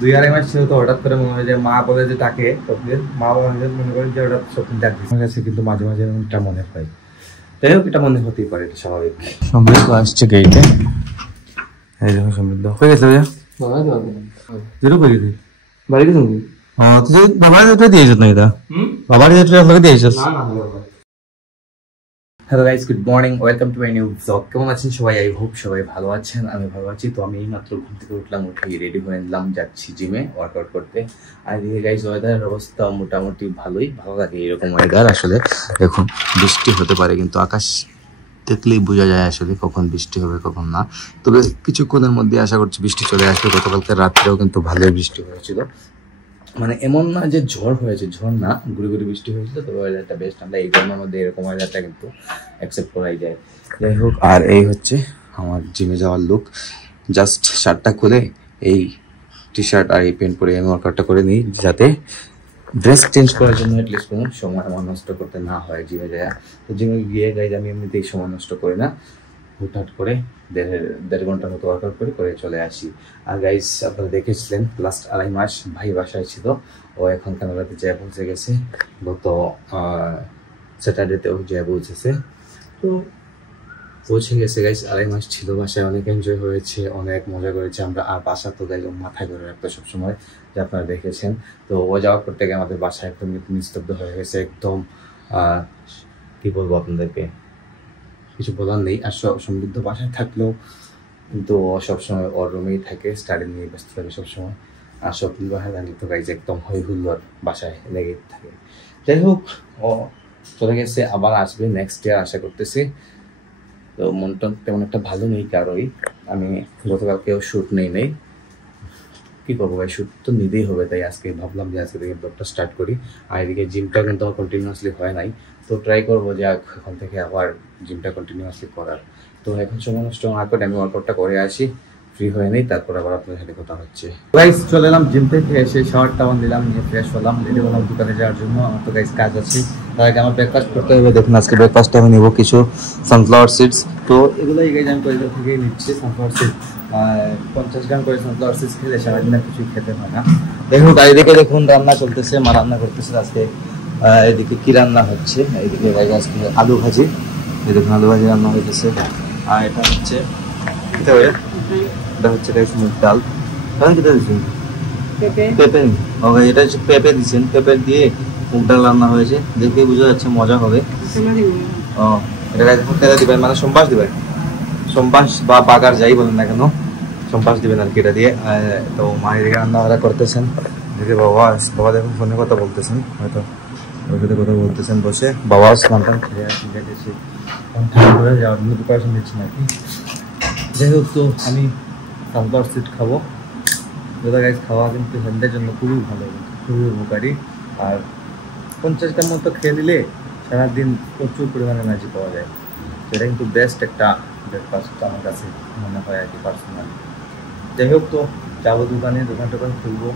2-2.5 মাস ছিল তো হঠাৎ করে মনে হয় যে মা বলে যে তাকে স্বপ্নের মা বলে মনে করেন যে ওটা স্বপ্ন ডাক দিচ্ছে আমার কাছে, কিন্তু মাঝে মাঝে এমনটা মনে হয়। যাই হোক, এটা মনে হতেই পারে, এটা স্বাভাবিক। সমৃদ্ধ আসছে গেইটে, এই দেখো সমৃদ্ধ হয়ে গেছে ভাইয়া। যেটা করে দিই বাড়ি গেছে তুই বাবার এটা দিয়েছ না, এটা বাবার এটা আপনাকে দিয়েছ। Hello guys, good morning, welcome to my new blog. কেমন আছেন সবাই? আই হোপ সবাই ভালো আছেন। আমি ভালো আছি। তো আমি এইমাত্র ঘুম থেকে উঠলাম, উঠেই রেডি হয়ে নিলাম, যাচ্ছি জিমে ওয়ার্কআউট করতে। আর এদিকে গাইস ওয়েদারের অবস্থা মোটামুটি ভালো লাগে এরকম ওয়েদার। আসলে এখন বৃষ্টি হতে পারে, কিন্তু আকাশ দেখলেই বোঝা যায় আসলে কখন বৃষ্টি হবে কখন না। তবে কিছুক্ষণের মধ্যে আশা করছি বৃষ্টি চলে আসবে। গতকালকে রাত্রেও কিন্তু ভালোই বৃষ্টি হয়েছিল, মানে এমন না যে ঝড় হয়েছে, ঝড় না, গুড়ি গুড়ি বৃষ্টি হয়েছিল। তবে ওয়েদারটা বেস্ট। আমরা এই গরমের মধ্যে এরকম ওয়েদারটা কিন্তু অ্যাকসেপ্ট করাই যায়। যাই হোক, আর এই হচ্ছে আমার জিমে যাওয়ার লুক। জাস্ট শার্টটা খুলে এই টি শার্ট আর এই প্যান্ট পরে আমি ওয়ার্কআউটটা করে নিই, যাতে ড্রেস চেঞ্জ করার জন্য অ্যাটলিস্ট কোনো সময় আমার নষ্ট করতে না হয় জিমে যায়। তো জিমে গিয়ে গাইজ আমি এমনিতেই সময় নষ্ট করি না, হুটহাট করে দেড় ঘন্টার মতো ওয়ার্কআউট করে চলে আসি। আর গাইজ আপনারা দেখেছিলেন লাস্ট 2.5 মাস ভাই বাসায় ছিল, ও এখন কানাডাতে যা পৌঁছে গেছে। গত স্যাটারডেতেও যা পৌঁছেছে। তো পৌঁছে গেছে গাইজ, 2.5 মাস ছিল বাসায়, অনেক এনজয় হয়েছে, অনেক মজা করেছে আমরা। আর বাসা তো গাইজ মাথায় ধরে রাখতো সবসময়, যে আপনারা দেখেছেন। তো ও যাওয়ার পর থেকে আমাদের বাসা একদম নিস্তব্ধ হয়ে গেছে, একদম কি বলবো আপনাদেরকে, কিছু বলার নেই। আর সমৃদ্ধ বাসায় থাকলেও কিন্তু ও সবসময় ওর রুমেই থাকে, স্টাডি নিয়ে ব্যস্ত থাকে সবসময়। আর স্বপ্ন বাসায় থাকলে তো গাইজ একদম হই হুল্লোড় বাসায় লেগে থাকে। যাই হোক, ও চলে গেছে, আবার আসবে নেক্সট ইয়ার আশা করতেছি। তো মনটা তেমন একটা ভালো নেই কারোই। আমি গতকালকেও শ্যুট নেই কি করবো ভাই, শ্যুট তো নিতেই হবে। তাই আজকে ভাবলাম যে আজকে থেকে ব্লগটা স্টার্ট করি। আর এদিকে জিমটা কিন্তু কন্টিনিউয়াসলি হয় নাই, তো ট্রাই করবো যে এখন থেকে আবার জিমটা কন্টিনিউয়াসলি করার। তো এখন সময় নষ্ট না করে আমি ওয়ার্কআউটটা করে আসি, ফ্রি হয়ে নেই, তারপর আবার আপনাদের সাথে কথা হচ্ছে। গাইস চলে এলাম জিম থেকে, এসে শাওয়ারটা দিলাম, নিয়ে ফ্রেশ হলাম, রেডি হলাম দোকানে যাওয়ার জন্য। আমার তো গাইস কাজ আছে, তার আগে আমার ব্রেকফাস্ট করতে হবে। দেখুন আজকে ব্রেকফাস্টে আমি নেবো কিছু সানফ্লাওয়ার সিডস। তো এগুলোই গাইস আমি কলেজ থেকে নিচ্ছি সানফ্লাওয়ার সিডস। 50 গ্রাম করে সানফ্লাওয়ার সিডস খেলে সারাদিন কিছুই খেতে হয় না। দেখুন এদিকে দেখুন রান্না চলতেছে, মা রান্না করতেছে আজকে। এদিকে কি রান্না হচ্ছে, এইদিকে গাইস আজকে আলু ভাজি, এই দেখুন আলু ভাজি রান্না হইতেছে। আর এটা হচ্ছে গাইস মুগ ডাল, পেঁপে ওকে, এটা হচ্ছে পেঁপে দিচ্ছেন, পেঁপে দিয়ে মুগ ডাল রান্না হয়েছে, দেখে বোঝা যাচ্ছে মজা হবে। ও এটা তেলে দিবেন, মানে সম্বাস দিবেন, সম্বাস বা বাগার যাই বলেন না কেন, সম্বাস দিবেন আর কি এটা দিয়ে। তো মা এদিকে রান্না বান্না করতেছেন, এদিকে বাবা দেখুন ফোনে কথা বলতেছেন, হয়তো ওর সাথে কথা বলতেছেন বসে। বাবা স্নান টান খেয়ে আসি, দেখেছি ঠান্ডা যাওয়ার জন্য প্রিপারেশন দিচ্ছি নাকি। যাই হোক, তো আমি সানফ্লাওয়ার সিড খাবো, যেটা গাইস খাওয়া কিন্তু হেলথের জন্য খুবই ভালো, খুবই উপকারী। আর 50 গ্রাম মতো খেয়ে নিলে সারাদিন প্রচুর পরিমাণে এনার্জি পাওয়া যায়। সেটা কিন্তু বেস্ট একটা ব্রেকফাস্ট আমার কাছে মনে হয় আর কি পার্সোনালি। যাই হোক, তো যাবো দোকানটা খুলবো,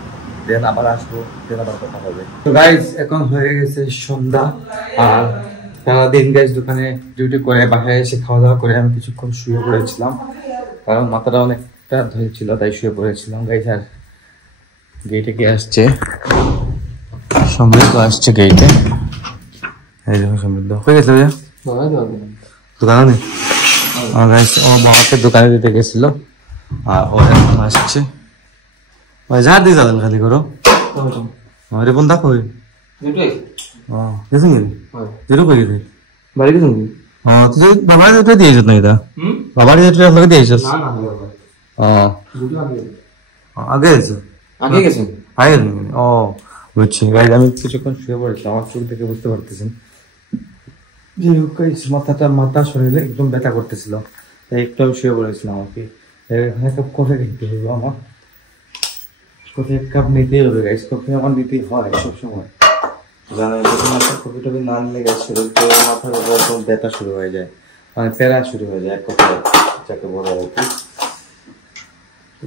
দেন আবার আসবো, দেন আবার কথা হবে। তো গাইস এখন হয়ে গেছে সন্ধ্যা, আর সারাদিন গাইস দোকানে ডিউটি করে বাসায় এসে খাওয়া দাওয়া করে আমি কিছুক্ষণ শুয়ে পড়েছিলাম, কারণ মাথাটা অনেকটা ধরেছিল, তাই শুয়ে পড়েছিলাম গাইস। আর গেটে কে আসছে, সমৃদ্ধ আসছে গেটে, এই দেখো সমৃদ্ধ হয়ে গেছে ভাইয়া দোকানে নেই। গাইস ও বাবাকে দোকানে দিতে গেছিল, আর ও এখন আসছে। ঝাড় দিয়ে যাবেন খালি করো রেপন দেখো বাড়ি গেছে তুই বাবার এটা দিয়েছ না, এটা বাবার এটা আপনাকে দিয়েছ আগে গেছে আগে গেছে আগে। ও বুঝছি গাইজ, আমি কিছুক্ষণ শুয়ে পড়েছি, আমার চোখ দেখে বুঝতে পারতেছেন। যাই হোক গাইজ, মাথা শরীরে একদম ব্যথা করতেছিল, তাই একটু আমি শুয়ে পড়েছিলাম। আমাকে এখানে কাপ কফি খেতে হবে, আমার কফি এক কাপ নিতেই হবে গাইজ, কফি আমার নিতেই হয় সবসময়। জানেন যখন আপনার কফি টফি না নিলে গাইজ শরীরটা মাথার উপর একদম ব্যথা শুরু হয়ে যায়, মানে প্যারা শুরু হয়ে যায় এক কথা যাকে বলা হয়। তো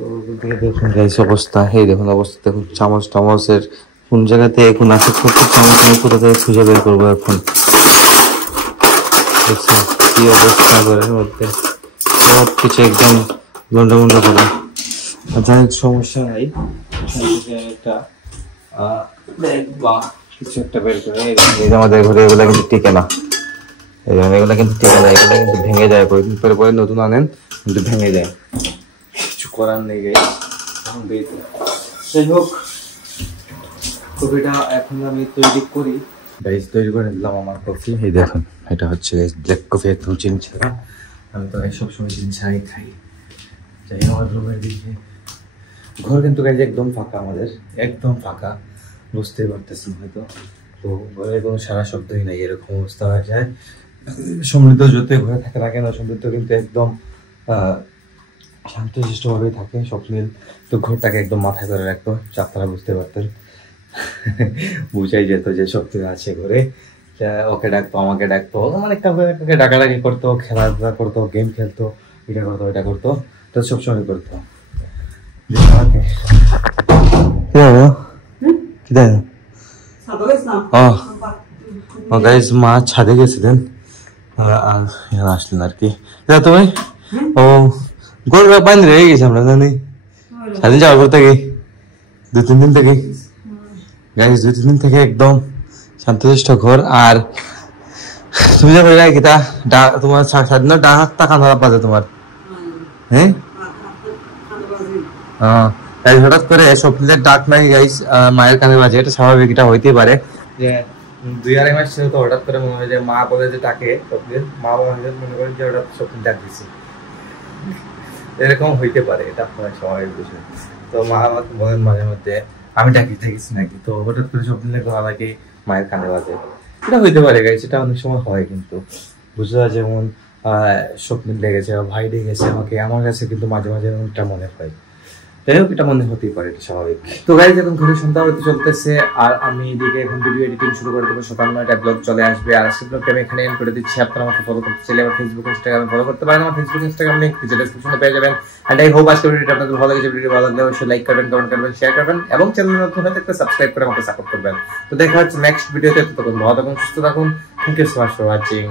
দেখুন গাইজ অবস্থা, এই দেখুন অবস্থা দেখুন, চামচের কোন জায়গাতে এখন আছে, প্রত্যেক চামচ আমি কোথা থেকে খুঁজে বের করবো এখন। দেখছেন কি অবস্থা ঘরের মধ্যে, সব কিছু একদম গন্ডা করা। যাই হোক সমস্যা নাই, একটা কিছু একটা বের করে আমাদের ঘরে এগুলো কিন্তু টিকে না, এগুলো কিন্তু টিকে না, এগুলো কিন্তু ভেঙে যায়, পরে পরে নতুন আনেন কিন্তু ভেঙে যায়, কিছু করার নেই গাইস। যাই হোক কফিটা এখন আমি তৈরি করি গাইস, তৈরি করে নিলাম আমার কফি। এই দেখুন এটা হচ্ছে ব্ল্যাক কফি, একদম চিনি ছাড়া। আমি তো সবসময় চিনি ছাড়াই খাই। যাই আমার রুমের দিকে, ঘর কিন্তু গাইজ একদম ফাঁকা, আমাদের একদম ফাঁকা, বুঝতেই পারতেছেন হয়তো। তো ঘরে কোনো সারা শব্দই নাই, এরকম অবস্থা হয়ে যায়। সমৃদ্ধ যতই ঘরে থাকে না কেন, সমৃদ্ধ কিন্তু একদম শান্তশিষ্টভাবেই থাকে স্বপ্নিল। তো ঘরটাকে একদম মাথায় করে রাখতো, আপনারা বুঝতে পারতেন, বুঝাই যেত যে স্বপ্নিল আছে ঘরে। ওকে ডাকতো, আমাকে ডাকতো, মানে কাউকে ডাকাডাকি করতো, খেলাধুলা করতো, গেম খেলতো, এটা করতো ওইটা করতো, তো সবসময় করতো। মা ছাদে গেছিলেন আর আসলেন আর কি। তুমি ও গোল বাইন রয়ে গেছি আমরা, জানি স্বাধীন যাওয়ার পর থেকে 2-3 দিন থেকে গাইস, 2-3 দিন থেকে একদম শান্তশিষ্ট ঘর। আর তুমি যখন কিতা তোমার স্বাধীন ডাক হাতটা কাঁদা বাজে তোমার, হ্যাঁ তাই হঠাৎ করে স্বপ্নের ডাক নাই গাইস, মায়ের কানে বাজে, এটা স্বাভাবিক, এটা হইতেই পারে যে 2-2.5 মাস ছিল, তো হঠাৎ করে মনে হয় যে মা বলে যে ডাকে স্বপ্নের, মা মনে করেন যে হঠাৎ স্বপ্ন ডাক দিচ্ছে, এরকম হইতে পারে, এটা আপনার স্বাভাবিক বিষয়। তো মা আমাকে বলেন মাঝে মধ্যে আমি ডাকিতে গেছি নাকি, তো হঠাৎ করে স্বপ্নের গলা লাগে মায়ের কানে বাজে, এটা হইতে পারে গাইস, এটা অনেক সময় হয়। কিন্তু বুঝতে পারা যেমন স্বপ্নের লেগেছে বা ভাই ডেকেছে আমাকে, আমার কাছে কিন্তু মাঝে মাঝে এমনটা মনে হয়। যাই হোক, এটা মনে হতেই পারে, এটা স্বাভাবিক। তো গাইজ এখন ঘরে সন্ধ্যা হতে চলতেছে, আর আমি এদিকে এখন ভিডিও এডিটিং শুরু করে দেবো, সকাল 9টায় ব্লগ চলে আসবে। আর আজকে ব্লগটা আমি এখানে এন্ড করে দিচ্ছি। আপনারা আমাকে ফলো করতে চাইলে আমার ফেসবুক ইনস্টাগ্রামে ফলো করতে পারেন, আমার ফেসবুক ইনস্টাগ্রাম লিংক ডেসক্রিপশনে পেয়ে যাবেন। এন্ড আই হোপ আজকের ভিডিওটা আপনাদের ভালো লেগেছে। ভিডিও ভালো লাগলে অবশ্যই লাইক করবেন, কমেন্ট করবেন, শেয়ার করবেন এবং চ্যানেলে নতুন হলে একটা সাবস্ক্রাইব করে আমাকে সাপোর্ট করবেন। তো দেখা হচ্ছে নেক্সট ভিডিওতে, ততক্ষণ ভালো থাকুন, সুস্থ থাকুন। Thank you so much for watching.